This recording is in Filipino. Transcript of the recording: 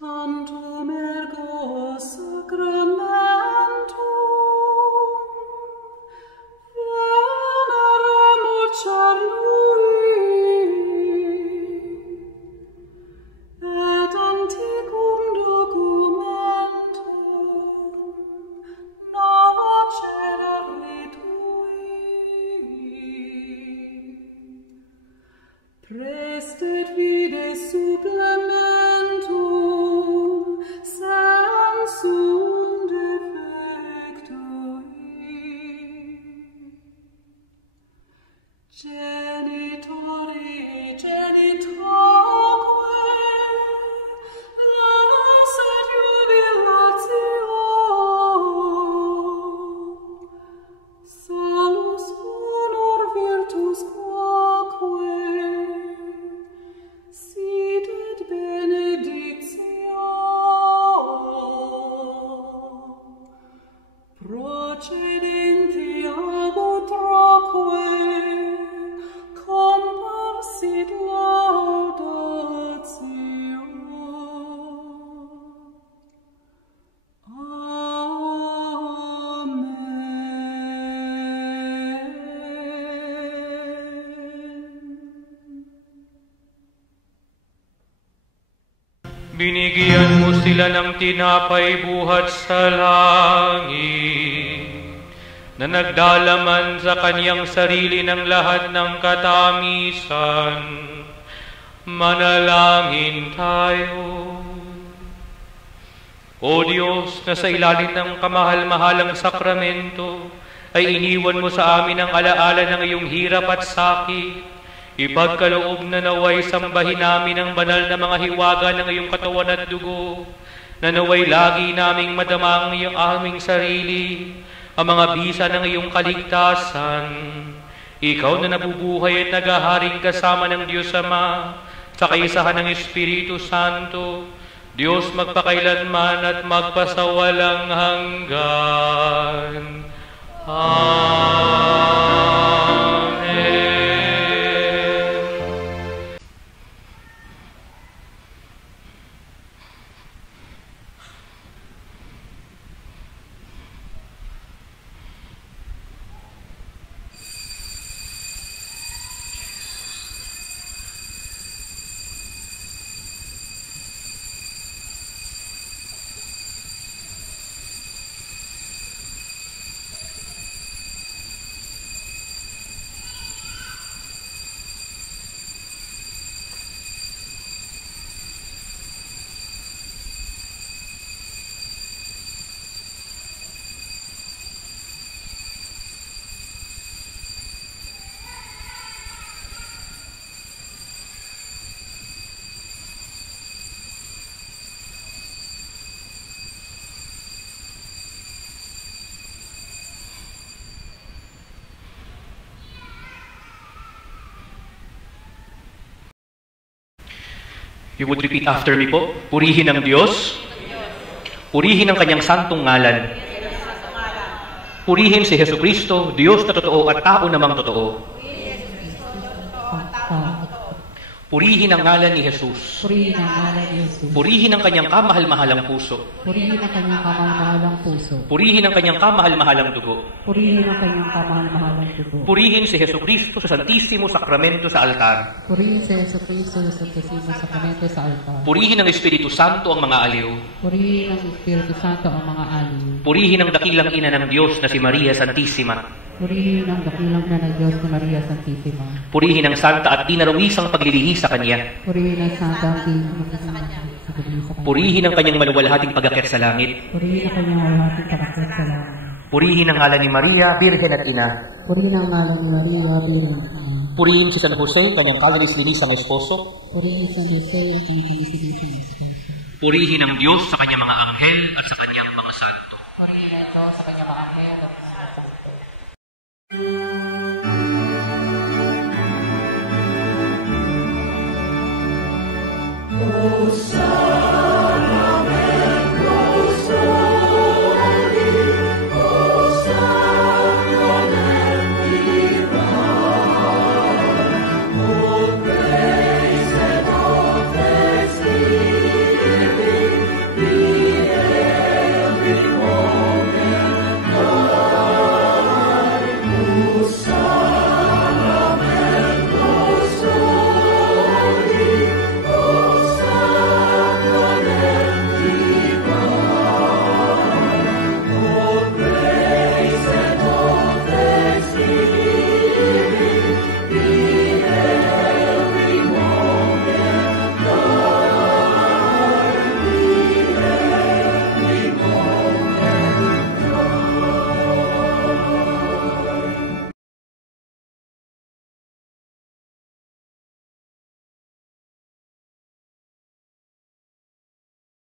Cantum ergo sacramentum, veneremur Charlui, et antiquum documentum nocere tui. Prestet vide supplementum sensum defectui. Genitori genitoque lasset jubilatio, salus honor virtus quoque sidet benedictio, procedenti ab utroque comparsit laudatio. Binigyan mo sila ng tinapay buhat sa langit, na nagdalaman sa kaniyang sarili ng lahat ng katamisan. Manalangin tayo. O Diyos, na sa ilalim ng kamahal-mahalang sakramento ay iniwan mo sa amin ang alaala ng iyong hirap at sakit, ipagkaloob na naway sambahin namin ang banal na mga hiwaga ng iyong katawan at dugo, na naway lagi naming madama ang iyong aming sarili, ang mga bisa ng iyong kaligtasan. Ikaw na nabubuhay at naghaharing kasama ng Diyos Ama sa kaisahan ng Espiritu Santo, Diyos magpakailanman at magpasawalang hanggan. Amen. You would repeat after me po. Purihin ang Diyos. Purihin ang kanyang santong ngalan. Purihin si Jesucristo, Diyos na totoo at tao namang totoo. Purihin ang ngalan ni Jesus. Purihin ang ngalan ni Jesus. Purihin ang kanyang kamahal-mahalang puso. Purihin ang kanyang kamahal-mahalang puso. Purihin ang kanyang kamahal-mahalang dugo. Purihin ang kanyang kamahal-mahalang dugo. Purihin si Jesucristo sa Santissimo Sakramento sa altar. Purihin si Jesucristo sa Santissimo Sakramento sa altar. Purihin ng Espiritu Santo ang mga aliw. Purihin ng Espiritu Santo ang mga aliw. Purihin ang dakilang ina ng Diyos na si Maria Santissima. Purihin ang dakilang ina ng Diyos na Maria Santissima. Purihin ang santa at di narumisang paglilihis sa Kanya. Purihin ang santa at di narumisang sa Kanya. Purihin ang kanyang maluwalhating pag-akyat sa langit. Purihin ang kanyang maluwalhating pag-akyat sa langit. Purihin ang ngalan ni Maria, Birhen at Ina. Purihin ang ngalan ni Maria, Birhen at Ina. Purihin si San Jose, kanyang kalinis-linisang esposo. Purihin si San Jose, ang kanyang kalinis-linisang esposo. Purihin ang Diyos sa kanyang mga anghel at sa kanyang mga santo. Purihin ang Diyos sa kanyang mga anghel at